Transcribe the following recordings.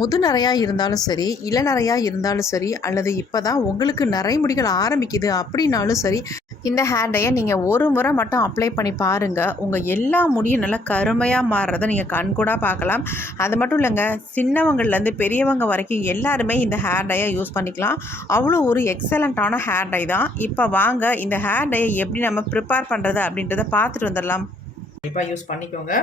முதுநரையா இருந்தாலும் சரி, இளநரையா இருந்தாலும் சரி, அல்லது இப்போ தான் உங்களுக்கு நரைமுடிகள் ஆரம்பிக்குது அப்படின்னாலும் சரி, இந்த ஹேர் டையை நீங்கள் ஒரு முறை மட்டும் அப்ளை பண்ணி பாருங்கள். உங்கள் எல்லா முடியும் நல்லா கருமையாக மாறுறதை நீங்கள் கண்கூடாக பார்க்கலாம். அது மட்டும் இல்லைங்க, சின்னவங்கள்லேருந்து பெரியவங்க வரைக்கும் எல்லாருமே இந்த ஹேர் டையை யூஸ் பண்ணிக்கலாம். அவ்வளோ ஒரு எக்ஸலண்ட்டான ஹேர் டை தான். இப்போ வாங்க இந்த ஹேர் டையை எப்படி நம்ம ப்ரிப்பேர் பண்ணுறது அப்படின்றத பார்த்துட்டு வந்துடலாம். கண்டிப்பாக யூஸ் பண்ணிக்கோங்க.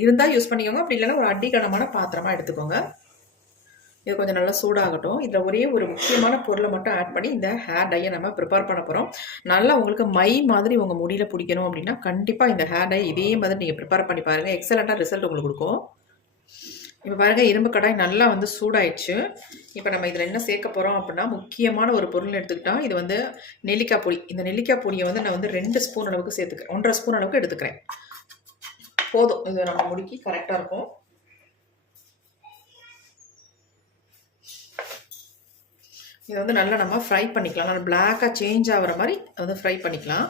இருந்தால் யூஸ் பண்ணிக்கோங்க. அப்படி இல்லைன்னா ஒரு அடிக்கனமான பாத்திரமாக எடுத்துக்கோங்க. இது கொஞ்சம் நல்லா சூடாகட்டும். இதில் ஒரே ஒரு முக்கியமான பொருளை மட்டும் ஆட் பண்ணி இந்த ஹேர் டையை நம்ம ப்ரிப்பேர் பண்ண போகிறோம். நல்லா உங்களுக்கு மை மாதிரி உங்கள் முடியில் பிடிக்கணும் அப்படின்னா கண்டிப்பாக இந்த ஹேர் டை இதே மாதிரி நீங்கள் ப்ரிப்பேர் பண்ணி பாருங்கள். எக்ஸலண்ட்டாக ரிசல்ட் உங்களுக்கு கொடுக்கும். இப்போ பாருங்கள், இரும்பு கடாய் நல்லா வந்து சூடாயிடுச்சு. இப்போ நம்ம இதில் என்ன சேர்க்க போகிறோம் அப்படின்னா, முக்கியமான ஒரு பொருள் எடுத்துக்கிட்டோம். இது வந்து நெல்லிக்காய் பொடி. இந்த நெல்லிக்காய் பொடியை வந்து நான் வந்து 2 ஸ்பூன் அளவுக்கு சேர்த்துக்கிறேன். 1.5 ஸ்பூன் அளவுக்கு எடுத்துக்கிறேன். போதும், இது நம்ம முடிக்கி கரெக்டாக இருக்கும். இதை வந்து நல்லா நம்ம ஃப்ரை பண்ணிக்கலாம். நல்லா பிளாக்காக சேஞ்ச் ஆகிற மாதிரி வந்து ஃப்ரை பண்ணிக்கலாம்.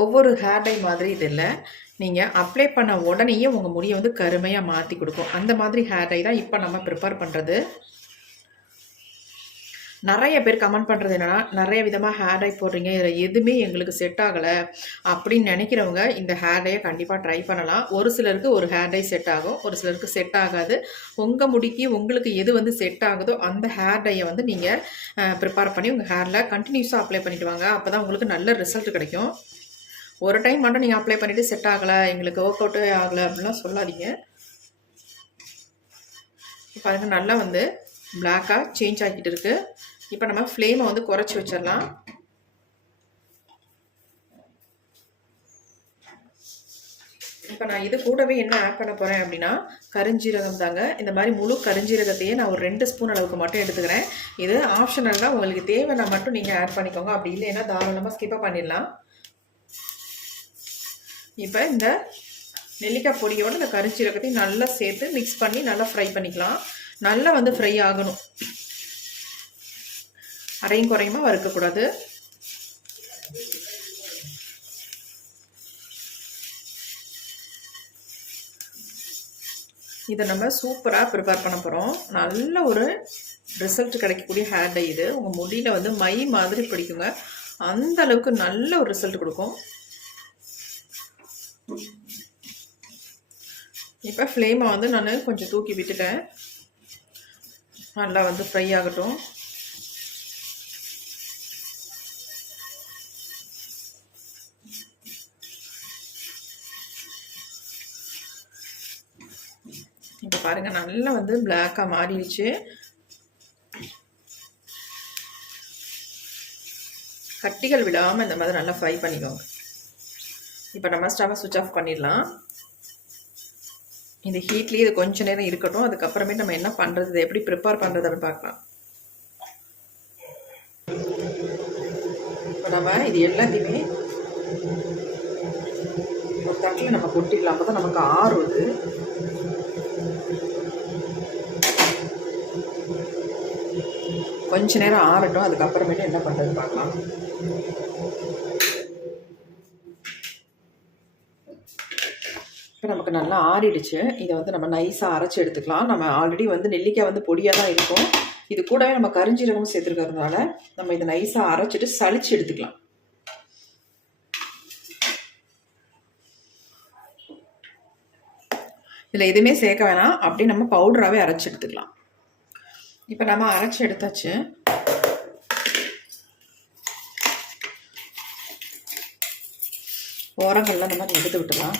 ஒவ்வொரு ஹேர் டை மாதிரி இது இல்லை, நீங்கள் அப்ளை பண்ண உடனேயே உங்கள் முடியை வந்து கருமையாக மாற்றி கொடுக்கும். அந்த மாதிரி ஹேர் டை தான் இப்போ நம்ம ப்ரிப்பேர் பண்ணுறது. நிறைய பேர் கமெண்ட் பண்ணுறது என்னென்னா, நிறைய விதமாக ஹேர் டை போடுறீங்க, இதில் எதுவுமே எங்களுக்கு செட் ஆகலை அப்படின்னு நினைக்கிறவங்க இந்த ஹேர் டையை கண்டிப்பாக ட்ரை பண்ணலாம். ஒரு சிலருக்கு ஒரு ஹேர் டை செட் ஆகும், ஒரு சிலருக்கு செட் ஆகாது. உங்கள் முடிக்கு உங்களுக்கு எது வந்து செட் ஆகுதோ அந்த ஹேர் டையை வந்து நீங்கள் ப்ரிப்பேர் பண்ணி உங்கள் ஹேரில் கண்டினியூஸாக அப்ளை பண்ணிவிட்டு வாங்க. அப்போ தான் உங்களுக்கு நல்ல ரிசல்ட் கிடைக்கும். ஒரு டைம் மட்டும் நீங்கள் அப்ளை பண்ணிவிட்டு செட் ஆகலை, எங்களுக்கு ஒர்க் அவுட்டே ஆகலை அப்படின்லாம் சொல்லாதீங்க. பாருங்கள், நல்லா வந்து பிளாக்காக சேஞ்ச் ஆகிட்டு இருக்குது. இப்போ நம்ம ஃப்ளேமை வந்து குறைச்சி வச்சிடலாம். இப்போ நான் இது கூடவே என்ன ஆட் பண்ண போகிறேன் அப்படின்னா, கருஞ்சீரகம் தாங்க. இந்த மாதிரி முழு கருஞ்சீரகத்தையே நான் ஒரு 2 ஸ்பூன் அளவுக்கு மட்டும் எடுத்துக்கிறேன். இது ஆப்ஷனல் தான், உங்களுக்கு தேவைன்னா மட்டும் நீங்கள் ஆட் பண்ணிக்கோங்க. அப்படி இல்லைன்னா தாராளமாக ஸ்கிப் பண்ணிடலாம். இப்போ இந்த நெல்லிக்காய் பொடியோடு இந்த கருஞ்சீரகத்தையும் நல்லா சேர்த்து மிக்ஸ் பண்ணி நல்லா ஃப்ரை பண்ணிக்கலாம். நல்லா வந்து ஃப்ரை ஆகணும், அரையும் குறையுமா வறுக்கக்கூடாது. இதை நம்ம சூப்பராக ப்ரிப்பேர் பண்ண போகிறோம். நல்ல ஒரு ரிசல்ட் கிடைக்கக்கூடிய ஹேர் டை இது. உங்கள் முடியில் வந்து மை மாதிரி பிடிக்குங்க, அந்த அளவுக்கு நல்ல ஒரு ரிசல்ட் கொடுக்கும். இப்போ ஃப்ளேமை வந்து நான் கொஞ்சம் தூக்கி விட்டுட்டேன். நல்லா வந்து ஃப்ரை ஆகட்டும். இப்போ பாருங்கள், நல்லா வந்து பிளாக்காக மாறிடுச்சு. கட்டிகள் விடாமல் இந்த மாதிரி நல்லா ஃப்ரை பண்ணிக்கோங்க. இப்போ நம்ம ஸ்டவ்வை சுவிட்ச் ஆஃப் பண்ணிடலாம். இந்த ஹீட்லேயே இது கொஞ்சம் நேரம் இருக்கட்டும். அதுக்கப்புறமே நம்ம என்ன பண்ணுறது, இதை எப்படி ப்ரிப்பேர் பண்ணுறது அப்படின்னு பார்க்கலாம். இப்போ நம்ம இது எல்லாத்தையுமே ஒரு தட்டில் நம்ம கொட்டிடலாம். அப்போ தான் நமக்கு ஆறுது. கொஞ்ச நேரம் ஆறட்டும், அதுக்கப்புறமேட்டு என்ன பண்ணுறது பார்க்கலாம். இப்போ நமக்கு நல்லா ஆறிடுச்சு. இதை வந்து நம்ம நைஸாக அரைச்சி எடுத்துக்கலாம். நம்ம ஆல்ரெடி வந்து நெல்லிக்காய் வந்து பொடியாக தான் இருக்கும். இது கூடவே நம்ம கருஞ்சீரகமும் சேர்த்துருக்கிறதுனால நம்ம இதை நைஸாக அரைச்சிட்டு சளிச்சு எடுத்துக்கலாம். இதில் எதுவுமே சேர்க்க வேணாம், அப்படியே நம்ம பவுடராகவே அரைச்சி எடுத்துக்கலாம். இப்போ நம்ம அரைச்சி எடுத்தாச்சு. ஓரங்கள்லாம் நம்ம எடுத்து விட்டுலாம்.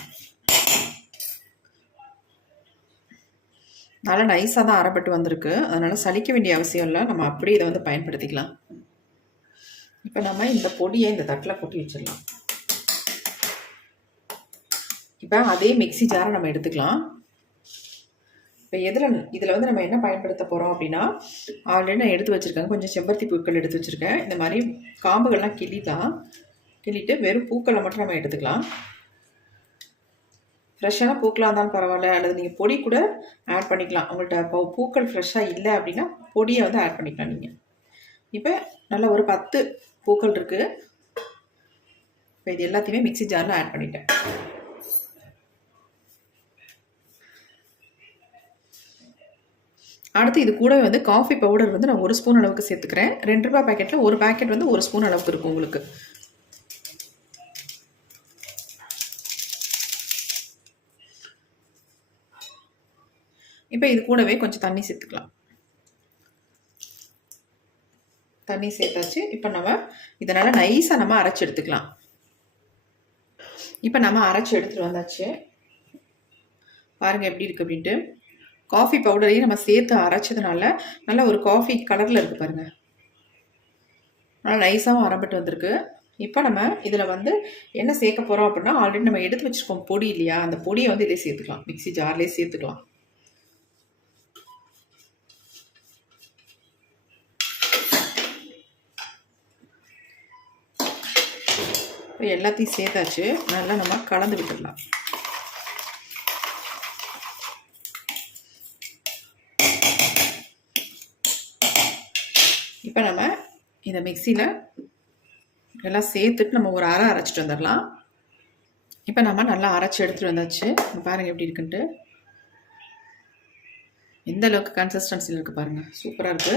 நல்லா நைஸாக தான் அரைப்பட்டு வந்திருக்கு, அதனால் சலிக்க வேண்டிய அவசியம் இல்லை. நம்ம அப்படியே இதை வந்து பயன்படுத்திக்கலாம். இப்போ நம்ம இந்த பொடியை இந்த தட்டில் கொட்டி வச்சிடலாம். இப்போ அதே மிக்ஸி ஜாரை நம்ம எடுத்துக்கலாம். இப்போ இதில் வந்து நம்ம என்ன பயன்படுத்த போகிறோம் அப்படின்னா, ஆல்ரெடி நான் எடுத்து வச்சுருக்கேன், கொஞ்சம் செம்பருத்தி பூக்கள் எடுத்து வச்சுருக்கேன். இந்த மாதிரி காம்புகள்லாம் கிள்ளிட்டு வெறும் பூக்களை மட்டும் நம்ம எடுத்துக்கலாம். ஃப்ரெஷ்ஷான பூக்களாக இருந்தாலும் பரவாயில்ல, அல்லது நீங்கள் பொடி கூட ஆட் பண்ணிக்கலாம். உங்கள்கிட்ட பூக்கள் ஃப்ரெஷ்ஷாக இல்லை அப்படின்னா பொடியை வந்து ஆட் பண்ணிக்கலாம் நீங்கள். இப்போ நல்லா ஒரு 10 பூக்கள் இருக்குது. இப்போ இது எல்லாத்தையுமே மிக்ஸி ஜாரில் ஆட் பண்ணிட்டேன். அடுத்து இது கூட வந்து காஃபி பவுடர் வந்து நான் 1 ஸ்பூன் அளவுக்கு சேர்த்துக்கிறேன். 2 ரூபாய் பேக்கெட்டில் ஒரு பேக்கெட் வந்து 1 ஸ்பூன் அளவுக்கு இருக்கும் உங்களுக்கு. இப்போ இது கூடவே கொஞ்சம் தண்ணி சேர்த்துக்கலாம். தண்ணி சேர்த்தாச்சு. இப்போ நம்ம இதனால் நைஸாக நம்ம அரைச்சி எடுத்துக்கலாம். இப்போ நம்ம அரைச்சி எடுத்துகிட்டு வந்தாச்சு. பாருங்கள் எப்படி இருக்குது அப்படின்ட்டு. காஃபி பவுடரையும் நம்ம சேர்த்து அரைச்சதுனால நல்ல ஒரு காஃபி கலரில் இருக்குது பாருங்கள். நல்லா நைஸாகவும் அரைப்பட்டு வந்திருக்கு. இப்போ நம்ம இதில் வந்து என்ன சேர்க்க போகிறோம் அப்படின்னா, ஆல்ரெடி நம்ம எடுத்து வச்சுருக்கோம் பொடி இல்லையா, அந்த பொடியை வந்து இதை சேர்த்துக்கலாம். மிக்ஸி ஜார்லேயே சேர்த்துக்கலாம். இப்போ எல்லாத்தையும் சேர்த்தாச்சு. நல்லா நம்ம கலந்து விட்டுடலாம். இப்போ நம்ம இதை மிக்சியில் எல்லாம் சேர்த்துட்டு நம்ம ஒரு அரை அரைச்சிட்டு வந்துடலாம். இப்போ நம்ம நல்லா அரைச்சி எடுத்துகிட்டு வந்தாச்சு. பாருங்கள் எப்படி இருக்குன்ட்டு. எந்த அளவுக்கு கன்சிஸ்டன்சியில் இருக்குது பாருங்கள், சூப்பராக இருக்குது.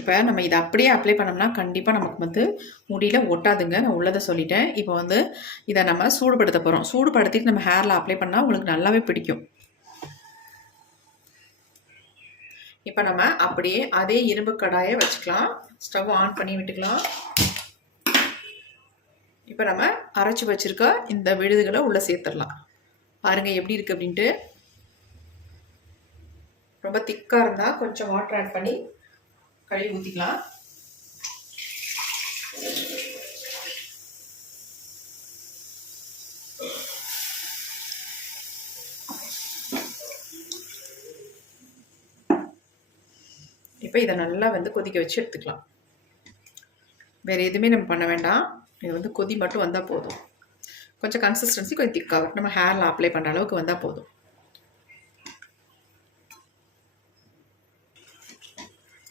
இப்போ நம்ம இதை அப்படியே அப்ளை பண்ணோம்னா கண்டிப்பாக நமக்கு வந்து முடியில் ஒட்டாதுங்க. நான் உள்ளதை சொல்லிட்டேன். இப்போ வந்து இதை நம்ம சூடுபடுத்த போகிறோம். சூடுபடுத்திட்டு நம்ம ஹேரில் அப்ளை பண்ணால் உங்களுக்கு நல்லாவே பிடிக்கும். இப்போ நம்ம அப்படியே அதே இரும்பு கடாயை வச்சுக்கலாம். ஸ்டவ் ஆன் பண்ணி விட்டுக்கலாம். இப்போ நம்ம அரைச்சி வச்சுருக்க இந்த விழுதுகளை உள்ளே சேர்த்துடலாம். பாருங்கள் எப்படி இருக்குது அப்படின்ட்டு. ரொம்ப திக்காக இருந்தால் கொஞ்சம் வாட்டர் ஆட் பண்ணி கழுவி ஊற்றிக்கலாம். இப்போ இதை நல்லா வந்து கொதிக்க வச்சு எடுத்துக்கலாம். வேறு எதுவுமே நம்ம பண்ண வேண்டாம். இது வந்து கொதி மட்டும் வந்தால் போதும். கொஞ்சம் கன்சிஸ்டன்சி கொஞ்சம் திக்காக நம்ம ஹேரில் அப்ளை பண்ணுற அளவுக்கு வந்தால் போதும்.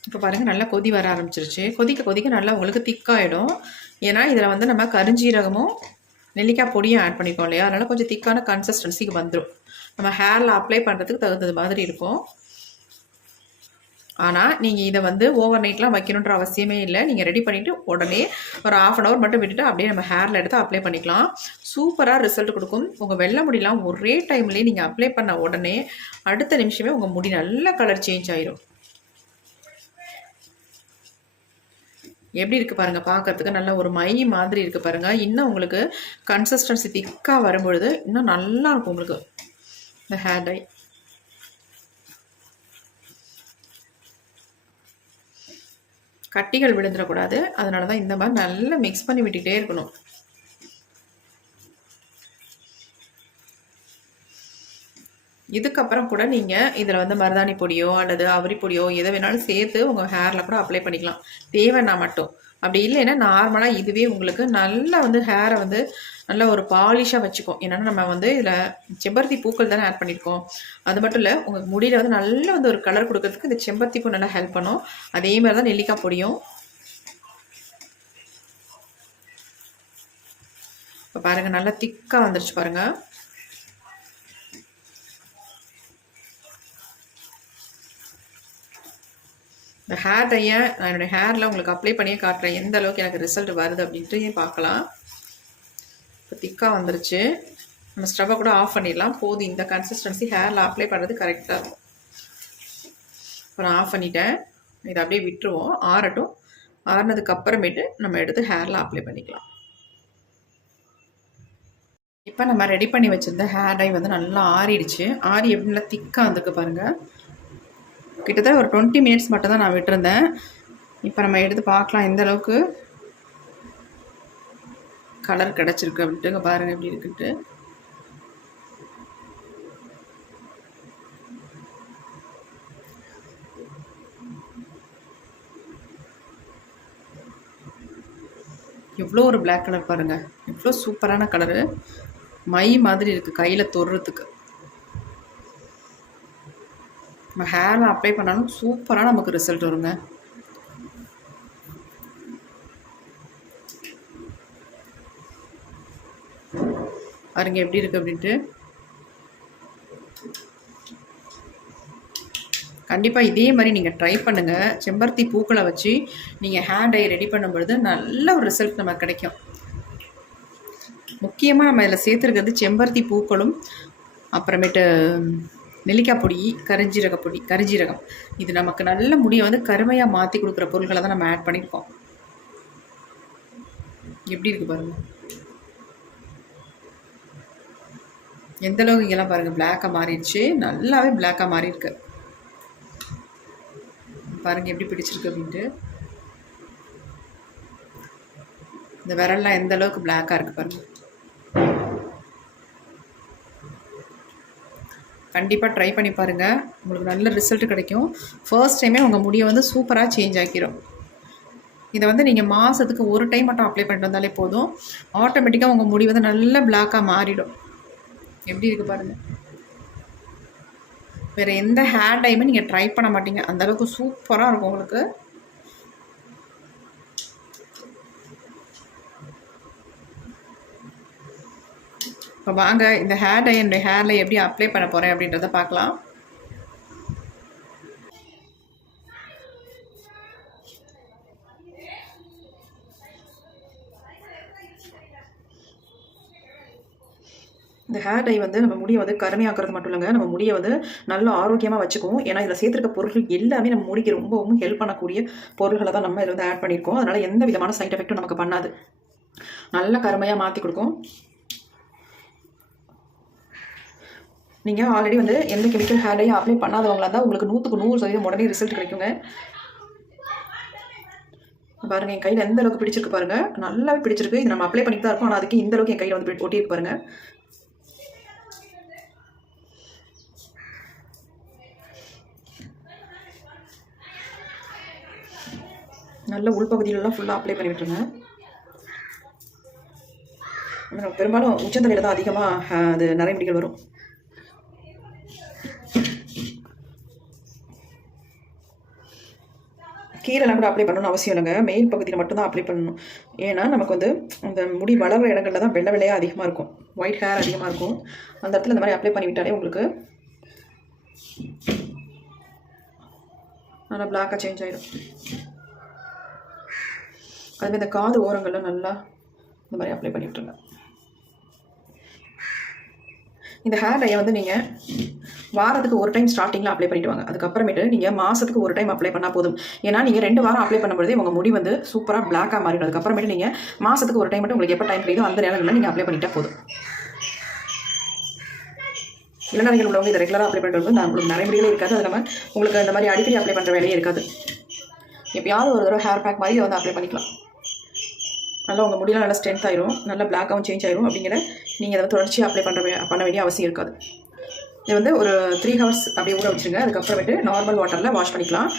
இப்போ பாருங்கள் நல்லா கொதி வர ஆரம்பிச்சிருச்சு. கொதிக்க கொதிக்க நல்லா உங்களுக்கு திக்காகிடும். ஏன்னா இதில் வந்து நம்ம கருஞ்சீரகமும் நெல்லிக்காய் பொடியும் ஆட் பண்ணிக்கோம் இல்லையா, அதனால் கொஞ்சம் திக்கான கன்சிஸ்டன்சிக்கு வந்துடும். நம்ம ஹேரில் அப்ளை பண்ணுறதுக்கு தகுந்தது மாதிரி இருக்கும். ஆனால் நீங்கள் இதை வந்து ஓவர் நைட்லாம் வைக்கணுன்ற அவசியமே இல்லை. நீங்கள் ரெடி பண்ணிவிட்டு உடனே ஒரு 1/2 hour மட்டும் விட்டுட்டு அப்படியே நம்ம ஹேரில் எடுத்து அப்ளை பண்ணிக்கலாம். சூப்பராக ரிசல்ட் கொடுக்கும். உங்கள் வெள்ளை முடியெலாம் ஒரே டைம்லேயே நீங்கள் அப்ளை பண்ண உடனே அடுத்த நிமிஷமே உங்கள் முடி நல்ல கலர் சேஞ்ச் ஆயிரும். எப்படி இருக்குது பாருங்கள், பார்க்கறதுக்கு நல்ல ஒரு மை மாதிரி இருக்குது பாருங்கள். இன்னும் உங்களுக்கு கன்சிஸ்டன்சி திக்காக வரும்பொழுது இன்னும் நல்லா இருக்கும் உங்களுக்கு இந்த ஹேர் டை. கட்டிகள் விழுந்துடக்கூடாது. அதனால தான் இந்த மாதிரி நல்லா மிக்ஸ் பண்ணி விட்டுக்கிட்டே இருக்கணும். இதுக்கப்புறம் கூட நீங்கள் இதில் வந்து மருதாணி பொடியோ அல்லது அவரி பொடியோ எதை வேணாலும் சேர்த்து உங்கள் ஹேரில் கூட அப்ளை பண்ணிக்கலாம், தேவைன்னா மட்டும். அப்படி இல்லைன்னா நார்மலாக இதுவே உங்களுக்கு நல்லா வந்து ஹேரை வந்து நல்லா ஒரு பாலிஷாக வச்சுக்கும். ஏன்னா நம்ம வந்து இதில் செம்பருத்தி பூக்கள் தானே ஆட் பண்ணியிருக்கோம். அது மட்டும் இல்லை, உங்கள் முடியில் வந்து நல்லா வந்து ஒரு கலர் கொடுக்கறதுக்கு இந்த செம்பருத்தி பூ நல்லா ஹெல்ப் பண்ணும். அதே மாதிரி தான் நெல்லிக்காய் பொடியும். இப்போ பாருங்கள் நல்லா திக்காக வந்துருச்சு பாருங்கள். இந்த ஹேர் டையை நான் என்னுடைய ஹேரில் உங்களுக்கு அப்ளை பண்ணியே காட்டுறேன், எந்த அளவுக்கு எனக்கு ரிசல்ட் வருது அப்படின்ட்டு பார்க்கலாம். இப்போ திக்காக வந்துருச்சு. நம்ம ஸ்டவ்வை கூட ஆஃப் பண்ணிடலாம். போதும், இந்த கன்சிஸ்டன்சி ஹேரில் அப்ளை பண்ணுறது கரெக்டாக இருக்கும். இப்போ நான் ஆஃப் பண்ணிட்டேன். இதை அப்படியே விட்டுருவோம், ஆறட்டும். ஆறினதுக்கு அப்புறமேட்டு நம்ம எடுத்து ஹேரில் அப்ளை பண்ணிக்கலாம். இப்போ நம்ம ரெடி பண்ணி வச்சுருந்த ஹேர் டை வந்து நல்லா ஆறிடுச்சு. ஆறி எப்படி நல்லா திக்காக வந்துருக்கு பாருங்கள். கிட்டத்தட்ட ஒரு 20 minutes மட்டும் தான் நான் விட்டுருந்தேன். இப்போ நம்ம எடுத்து பார்க்கலாம் எந்த அளவுக்கு கலர் கிடச்சிருக்கு அப்படின்ட்டு. இங்கே பாருங்கள் எப்படி இருக்குன்ட்டு. எவ்வளோ ஒரு பிளாக் கலர் பாருங்கள், எவ்வளோ சூப்பரான கலரு. மை மாதிரி இருக்குது கையில் தொடுறதுக்கு. நம்ம ஹேரில் அப்ளை பண்ணாலும் சூப்பராக நமக்கு ரிசல்ட் வருங்க. பாருங்க எப்படி இருக்குது அப்படின்ட்டு. கண்டிப்பாக இதே மாதிரி நீங்கள் ட்ரை பண்ணுங்கள். செம்பருத்தி பூக்களை வச்சு நீங்கள் ஹேர் டை ரெடி பண்ணும் பொழுது நல்ல ஒரு ரிசல்ட் நமக்கு கிடைக்கும். முக்கியமாக நம்ம இதில் சேர்த்துருக்கிறது செம்பருத்தி பூக்களும் அப்புறமேட்டு நெல்லிக்காய் பொடி, கரிஞ்சீரகம். இது நமக்கு நல்ல முடியை வந்து கருமையாக மாற்றி கொடுக்குற பொருட்களை தான் நம்ம ஆட் பண்ணியிருக்கோம். எப்படி இருக்குது பாருங்கள். எந்தளவுக்கு இங்கெல்லாம் பாருங்கள் பிளாக்காக மாறிடுச்சு. நல்லாவே பிளாக்காக மாறி இருக்கு. பாருங்கள் எப்படி பிடிச்சிருக்கு அப்படின்ட்டு. இந்த விரல்லாம் எந்த அளவுக்கு பிளாக்காக இருக்குது பாருங்கள். கண்டிப்பாக ட்ரை பண்ணி பாருங்கள். உங்களுக்கு நல்ல ரிசல்ட் கிடைக்கும். ஃபர்ஸ்ட் டைமே உங்கள் முடியை வந்து சூப்பராக சேஞ்ச் ஆக்கிரும். இதை வந்து நீங்கள் மாதத்துக்கு ஒரு டைம் மட்டும் அப்ளை பண்ணிட்டு வந்தாலே போதும். ஆட்டோமேட்டிக்காக உங்கள் முடி வந்து நல்ல பிளாக்காக மாறிடும். எப்படி இருக்குது பாருங்கள். வேறு எந்த ஹேர் டைமே நீங்கள் ட்ரை பண்ண மாட்டீங்க. அந்தளவுக்கு சூப்பராக இருக்கும் உங்களுக்கு. இப்போ வாங்க இந்த ஹேர் டை என்னுடைய ஹேரில் எப்படி அப்ளை பண்ண போகிறேன் அப்படின்றத பார்க்கலாம். இந்த ஹேர் டை வந்து நம்ம முடியை வந்து கருமையாக்குறது மட்டும் இல்லைங்க, நம்ம முடியை வந்து நல்ல ஆரோக்கியமாக வச்சுக்கும். ஏன்னா இதில் சேர்த்துருக்க பொருட்கள் எல்லாமே நம்ம முடிக்கு ரொம்பவும் ஹெல்ப் பண்ணக்கூடிய பொருள்களை தான் நம்ம இதில் வந்து ஆட் பண்ணியிருக்கோம். அதனால் எந்த விதமான சைட் எஃபெக்ட்டும் நமக்கு பண்ணாது. நல்ல கருமையாக மாற்றி கொடுக்கும். நீங்கள் ஆல்ரெடி வந்து எந்த கெமிக்கல் ஹேர் டையும் அப்ளை பண்ணாதவங்களா இருந்தால் உங்களுக்கு 100% உடனே ரிசல்ட் கிடைக்குங்க. பாருங்கள் என் கையில் எந்த அளவுக்கு பிடிச்சிருக்கு பாருங்கள். நல்லாவே பிடிச்சிருக்கு. இது நம்ம அப்ளை பண்ணிட்டு தான் இருக்கோம். ஆனால் அதுக்கு இந்த அளவுக்கு என் கையில் வந்து ஒட்டியிருக்கு பாருங்கள். நல்ல உள்பகுதியிலலாம் ஃபுல்லாக அப்ளை பண்ணி விட்டுருங்க. பெரும்பாலும் உச்சந்தலையில் தான் அதிகமாக அது நிறைய முடிகள் வரும். கீழெல்லாம் கூட அப்ளை பண்ணணும்னு அவசியம் இல்லைங்க. மேல் பகுதியில் மட்டும்தான் அப்ளை பண்ணணும். ஏன்னா நமக்கு வந்து அந்த முடி வளர்கிற இடங்களில் தான் வெள்ளையாக அதிகமாக இருக்கும், ஒயிட் ஹேர் அதிகமாக இருக்கும். அந்த இடத்துல இந்த மாதிரி அப்ளை பண்ணி விட்டாலே உங்களுக்கு நல்லா பிளாக்காக சேஞ்ச் ஆகிடும். அதுமாதிரி இந்த காது ஓரங்களில் நல்லா இந்த மாதிரி அப்ளை பண்ணி விட்டுருங்க. இந்த ஹேர் டையை வந்து நீங்கள் வாரத்துக்கு ஒரு டைம் ஸ்டார்டிங்கில் அப்ளை பண்ணிட்டு வாங்க. அதுக்கப்புறமேட்டு நீங்கள் மாதத்துக்கு ஒரு டைம் அப்ளை பண்ணால் போதும். ஏன்னா நீங்கள் 2 வாரம் அப்ளை பண்ணும்போது உங்கள் முடி வந்து சூப்பராக பிளாக்காக மாறிடும். அதுக்கப்புறமேட்டு நீங்கள் மாதத்துக்கு ஒரு டைம் மட்டும் உங்களுக்கு எப்போ டைம் கிடைக்குதோ அந்த நேரங்களில் நீங்கள் அப்ளை பண்ணிட்டா போதும். இளநரைகள் உள்ளவங்க இதை ரெகுலராக அப்ளை பண்ணுறது நான் உங்களுக்கு நிறைய முடியலே இருக்காது. அது இல்லாமல் உங்களுக்கு அந்த மாதிரி அடிக்கடி அப்ளை பண்ணுற வேலையே இருக்காது. எப்பயாவது ஒரு தடவை ஹேர் பேக் மாதிரி இதை வந்து அப்ளை பண்ணிக்கலாம். நல்லா உங்கள் முடியெலாம் நல்லா ஸ்ட்ரென்த் ஆயிரும், நல்லா பிளாக்காகவும் சேஞ்ச் ஆயிரும். அப்படிங்கிற நீங்கள் அதை தொடர்ச்சியாக அப்ளை பண்ண வேண்டிய அவசியம் இருக்காது. இது வந்து ஒரு 3 ஹவர்ஸ் அப்படியே ஊற வச்சுருங்க. அதுக்கப்புறமேட்டு நார்மல் வாட்டரில் வாஷ் பண்ணிக்கலாம்.